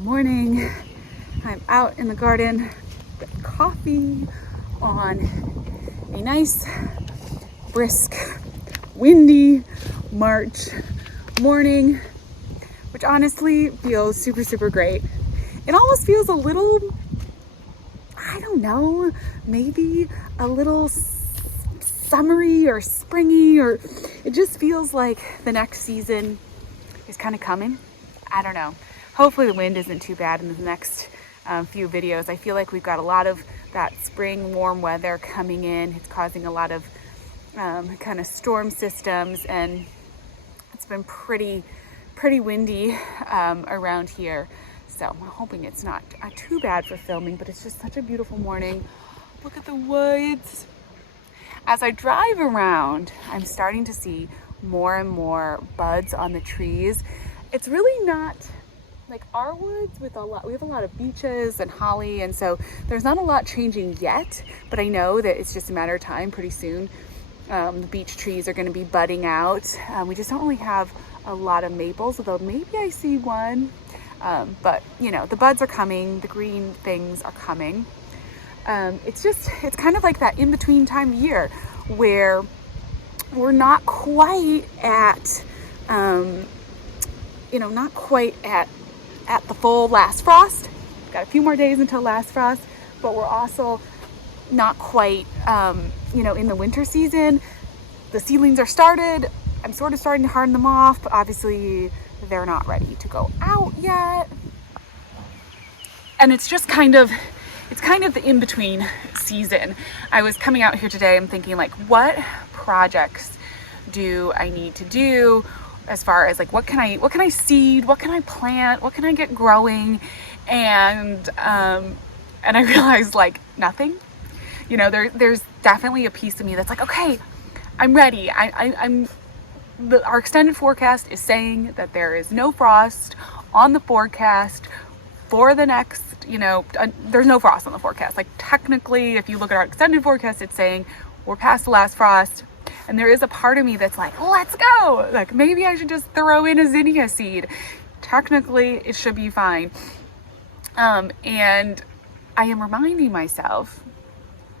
Morning. I'm out in the garden with coffee on a nice, brisk, windy March morning, which honestly feels super great. It almost feels a little, I don't know, maybe a little summery or springy, or it just feels like the next season is kind of coming. I don't know. Hopefully the wind isn't too bad in the next few videos. I feel like we've got a lot of that spring warm weather coming in. It's causing a lot of kind of storm systems, and it's been pretty windy around here. So I'm hoping it's not too bad for filming, but it's just such a beautiful morning. Look at the woods. As I drive around, I'm starting to see more and more buds on the trees. It's really not like our woods we have a lot of beeches and holly, and so there's not a lot changing yet, but I know that it's just a matter of time. Pretty soon the beech trees are going to be budding out. We just don't really have a lot of maples, although maybe I see one, but you know, the buds are coming, the green things are coming. It's kind of like that in-between time of year where we're not quite at not quite at the full last frost. Got a few more days until last frost, but we're also not quite, in the winter season. The seedlings are started. I'm sort of starting to harden them off, but obviously they're not ready to go out yet. And it's kind of the in-between season. I was coming out here today, I'm thinking like, what projects do I need to do as far as like, what can I seed, what can I plant, what can I get growing? And I realized like nothing. There's definitely a piece of me that's like, okay, I'm ready. Our extended forecast is saying that there is no frost on the forecast for the next, there's no frost on the forecast. Like technically, if you look at our extended forecast, it's saying we're past the last frost. And there is a part of me that's like, let's go. Like maybe I should just throw in a zinnia seed. Technically, it should be fine. And I am reminding myself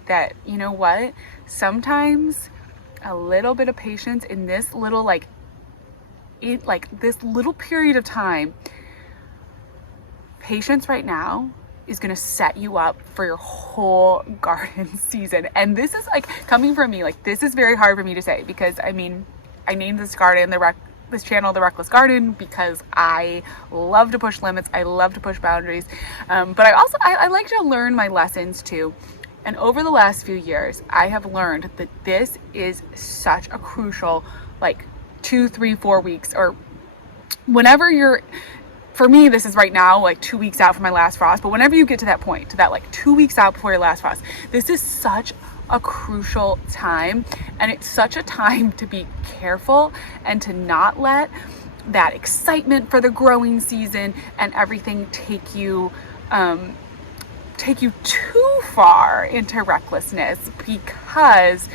that, you know what? Sometimes a little bit of patience in this little, this little period of time, patience right now is going to set you up for your whole garden season. And this is like coming from me, like this is very hard for me to say, because I named this garden, this channel, The Reckless Garden, because I love to push limits. I love to push boundaries. But I like to learn my lessons too. And over the last few years, I have learned that this is such a crucial, 2, 3, 4 weeks, or whenever for me, this is right now, 2 weeks out from my last frost. But whenever you get to that point, to that 2 weeks out before your last frost, this is such a crucial time. And it's such a time to be careful and to not let that excitement for the growing season and everything take you too far into recklessness, because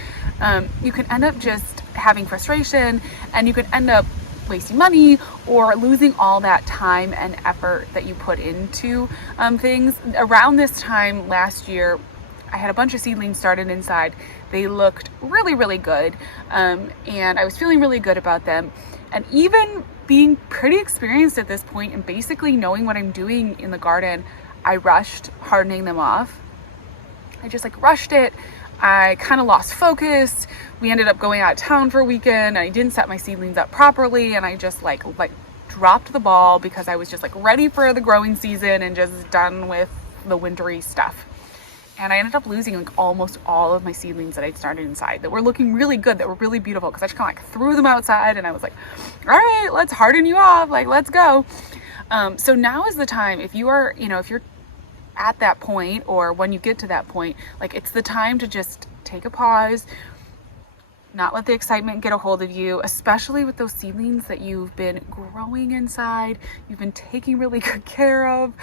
you can end up just having frustration, and you could end up wasting money or losing all that time and effort that you put into things. Around this time last year, I had a bunch of seedlings started inside. They looked really good, and I was feeling really good about them. And even being pretty experienced at this point and basically knowing what I'm doing in the garden, I rushed hardening them off. I just rushed it. I kind of lost focus. We ended up going out of town for a weekend. I didn't set my seedlings up properly, and I just dropped the ball because I was just ready for the growing season and just done with the wintry stuff. And I ended up losing almost all of my seedlings that I'd started inside that were looking really good, that were really beautiful, because I just kind of threw them outside, and I was like, all right, let's harden you off, let's go. So now is the time, if you are, if you're at that point, or when you get to that point, it's the time to just take a pause, not let the excitement get a hold of you, especially with those seedlings that you've been growing inside, you've been taking really good care of,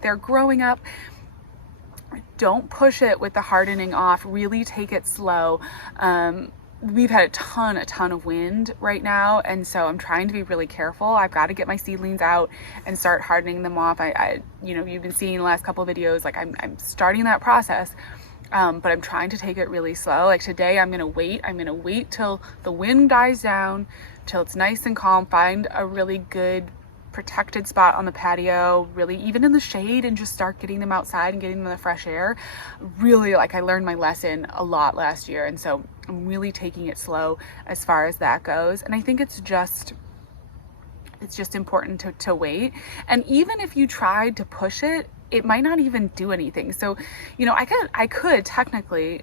they're growing up. Don't push it with the hardening off. Really take it slow. we've had a ton of wind right now, and so I'm trying to be really careful. I've got to get my seedlings out and start hardening them off. I you know, you've been seeing the last couple of videos, like I'm starting that process, but I'm trying to take it really slow. Like today, I'm gonna wait till the wind dies down, till it's nice and calm, find a really good protected spot on the patio, really even in the shade, and just start getting them outside and getting them the fresh air. Really, like, I learned my lesson a lot last year, and so I'm really taking it slow as far as that goes. And I think it's just important to wait. And even if you tried to push it, it might not even do anything. So, you know, I could technically,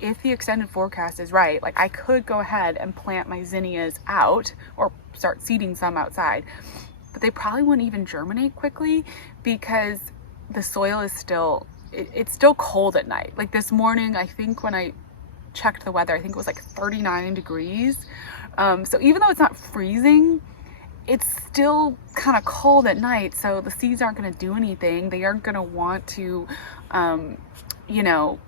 if the extended forecast is right, like I could go ahead and plant my zinnias out or start seeding some outside, but they probably wouldn't even germinate quickly because the soil is still, it's still cold at night. Like this morning, I think when I checked the weather, I think it was like 39 degrees. So even though it's not freezing, it's still kind of cold at night. So the seeds aren't going to do anything. They aren't going to want to, you know,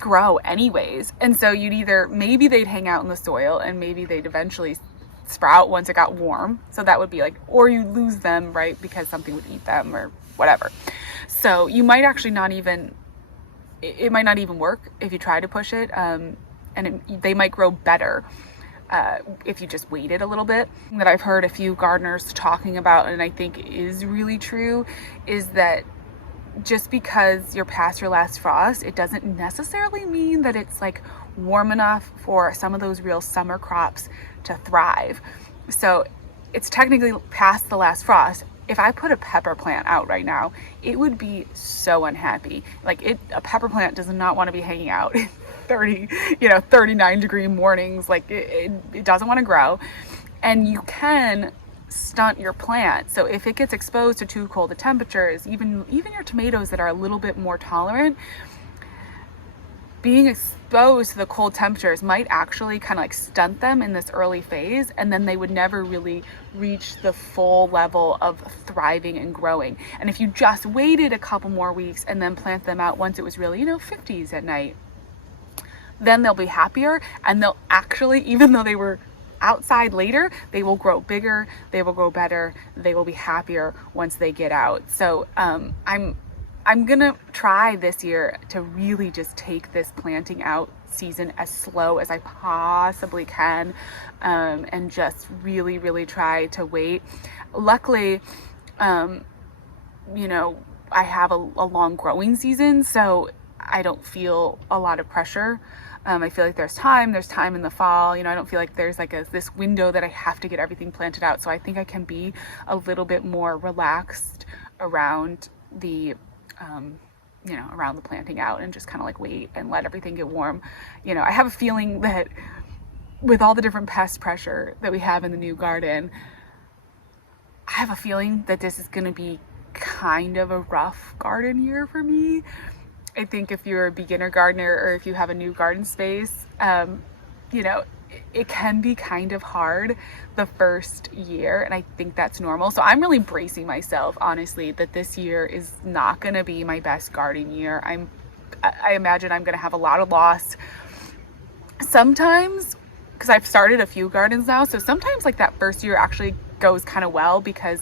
grow anyways. And so you'd either, maybe they'd hang out in the soil and maybe they'd eventually sprout once it got warm. So that would be like, or you lose them, right? Because something would eat them or whatever. So you might actually not even, it might not even work if you try to push it. They might grow better if you just waited a little bit. That I've heard a few gardeners talking about, and I think is really true, is that just because you're past your last frost, it doesn't necessarily mean that it's like warm enough for some of those real summer crops to thrive. So it's technically past the last frost. If I put a pepper plant out right now, it would be so unhappy. Like a pepper plant does not want to be hanging out in 39 degree mornings. Like it doesn't want to grow. And you can stunt your plant. So if it gets exposed to too cold of temperatures, even your tomatoes that are a little bit more tolerant, being exposed to the cold temperatures might actually kind of like stunt them in this early phase, and then they would never really reach the full level of thriving and growing. And if you just waited a couple more weeks and then plant them out once it was really, 50s at night, then they'll be happier, and they'll actually, even though they were outside later, they will grow bigger, they will grow better, they will be happier once they get out. So I'm gonna try this year to really just take this planting out season as slow as I possibly can, and just really try to wait. Luckily, I have a long growing season, so I don't feel a lot of pressure. I feel like there's time in the fall. I don't feel like there's like this window that I have to get everything planted out. So I think I can be a little bit more relaxed around the, around the planting out, and just kind of like wait and let everything get warm. I have a feeling that with all the different pest pressure that we have in the new garden, I have a feeling that this is going to be kind of a rough garden year for me. I think if you're a beginner gardener or if you have a new garden space, it can be kind of hard the first year, and I think that's normal. So I'm really bracing myself, honestly, that this year is not going to be my best garden year. I imagine I'm going to have a lot of loss sometimes, because I've started a few gardens now. So sometimes like that first year actually goes kind of well, because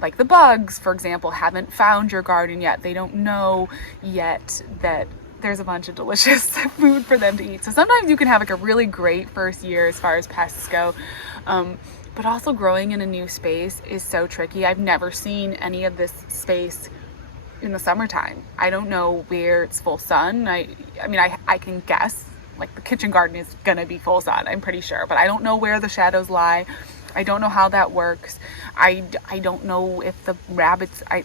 like the bugs, for example, haven't found your garden yet. They don't know yet that there's a bunch of delicious food for them to eat. So sometimes you can have like a really great first year as far as pests go. But also growing in a new space is so tricky. I've never seen any of this space in the summertime. I don't know where it's full sun. I can guess, like the kitchen garden is gonna be full sun, I'm pretty sure, but I don't know where the shadows lie. I don't know how that works. I don't know if the rabbits, I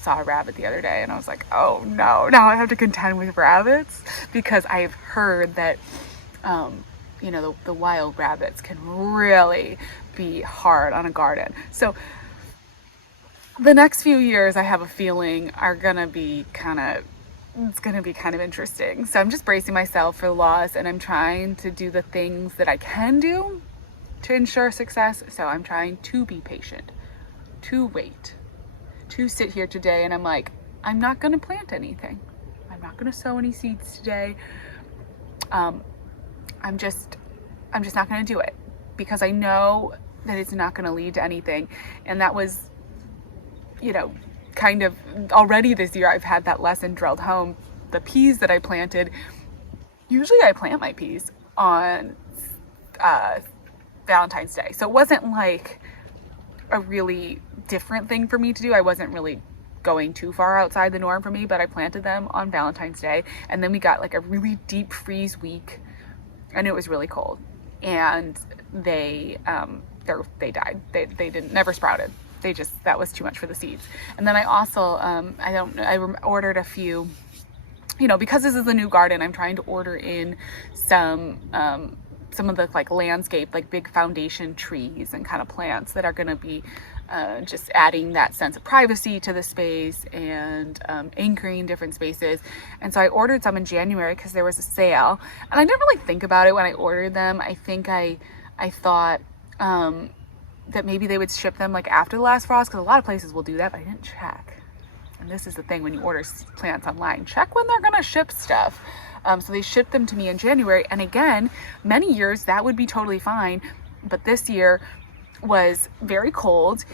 saw a rabbit the other day and I was like, oh no, now I have to contend with rabbits, because I've heard that, the wild rabbits can really be hard on a garden. So the next few years, I have a feeling, are gonna be kind of interesting. So I'm just bracing myself for the loss, and I'm trying to do the things that I can do to ensure success. So I'm trying to be patient, to wait, to sit here today, and I'm like, I'm not gonna plant anything. I'm not gonna sow any seeds today. I'm just not going to do it, because I know that it's not going to lead to anything. And that was, you know, kind of already this year I've had that lesson drilled home. The peas that I planted, usually I plant my peas on Valentine's Day. So it wasn't like a really different thing for me to do. I wasn't really going too far outside the norm for me, but I planted them on Valentine's Day. And then we got like a really deep freeze week, and it was really cold, and they died. They never sprouted. That was too much for the seeds. And then I also, I ordered a few, you know, because this is a new garden, I'm trying to order in some of the like landscape, like big foundation trees and kind of plants that are going to be just adding that sense of privacy to the space and anchoring different spaces. And so I ordered some in January because there was a sale, and I didn't really think about it when I ordered them. I think I thought that maybe they would ship them like after the last frost, because a lot of places will do that, but I didn't check. And this is the thing when you order plants online, check when they're gonna ship stuff. So they shipped them to me in January, and again, many years that would be totally fine, but this year was very cold.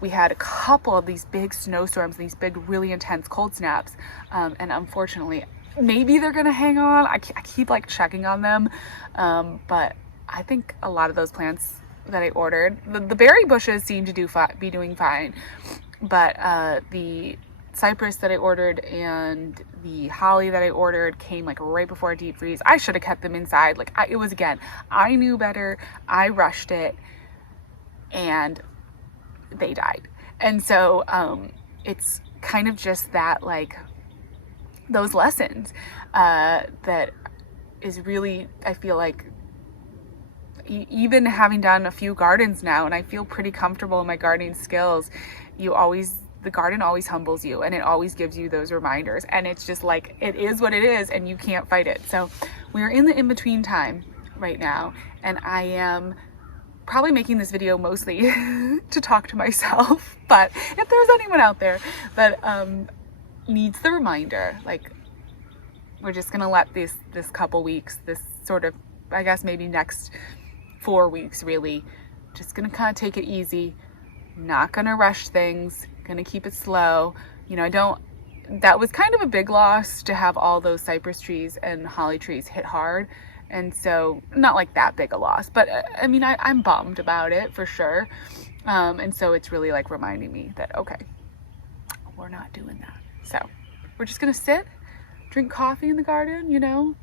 We had a couple of these big snowstorms, these big really intense cold snaps, and unfortunately maybe they're gonna hang on. I keep like checking on them, but I think a lot of those plants that I ordered, the berry bushes seem to be doing fine, but the cypress that I ordered and the holly that I ordered came like right before a deep freeze. I should have kept them inside. Like it was, again, I knew better. I rushed it, and they died. And so it's kind of just that, like, those lessons that is really, I feel like, even having done a few gardens now, and I feel pretty comfortable in my gardening skills, the garden always humbles you, and it always gives you those reminders, and it's just like, it is what it is, and you can't fight it. So we're in the in-between time right now, and I am probably making this video mostly to talk to myself, but if there's anyone out there that needs the reminder, like, we're just gonna let this couple weeks, this sort of, I guess maybe next 4 weeks, really just gonna kind of take it easy, not gonna rush things, gonna keep it slow. You know, that was kind of a big loss to have all those cypress trees and holly trees hit hard. And so, not like that big a loss, but I mean, I'm bummed about it for sure. And so it's really like reminding me that, okay, we're not doing that. So we're just gonna sit, drink coffee in the garden, you know,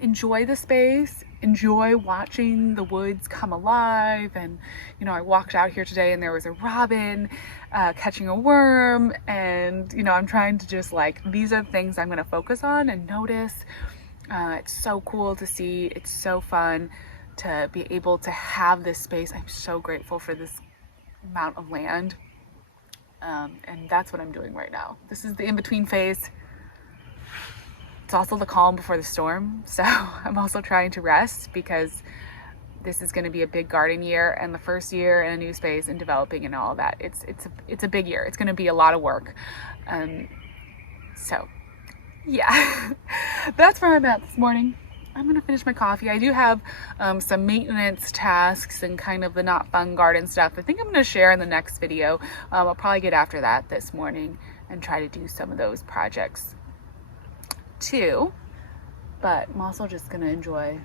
enjoy the space, enjoy watching the woods come alive. And, you know, I walked out here today and there was a robin catching a worm, and, you know, I'm trying to just like, these are the things I'm going to focus on and notice. It's so cool to see. It's so fun to be able to have this space. I'm so grateful for this amount of land. And that's what I'm doing right now. This is the in-between phase. It's also the calm before the storm. So I'm also trying to rest, because this is going to be a big garden year, and the first year in a new space and developing and all of that. It's a big year. It's going to be a lot of work. So yeah, that's where I'm at this morning. I'm going to finish my coffee. I do have some maintenance tasks and kind of the not fun garden stuff. I think I'm going to share in the next video. I'll probably get after that this morning and try to do some of those projects too, but I'm also just gonna enjoy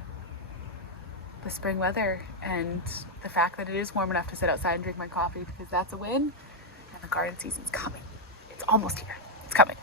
the spring weather and the fact that it is warm enough to sit outside and drink my coffee, because that's a win, and the garden season's coming. It's almost here. It's coming.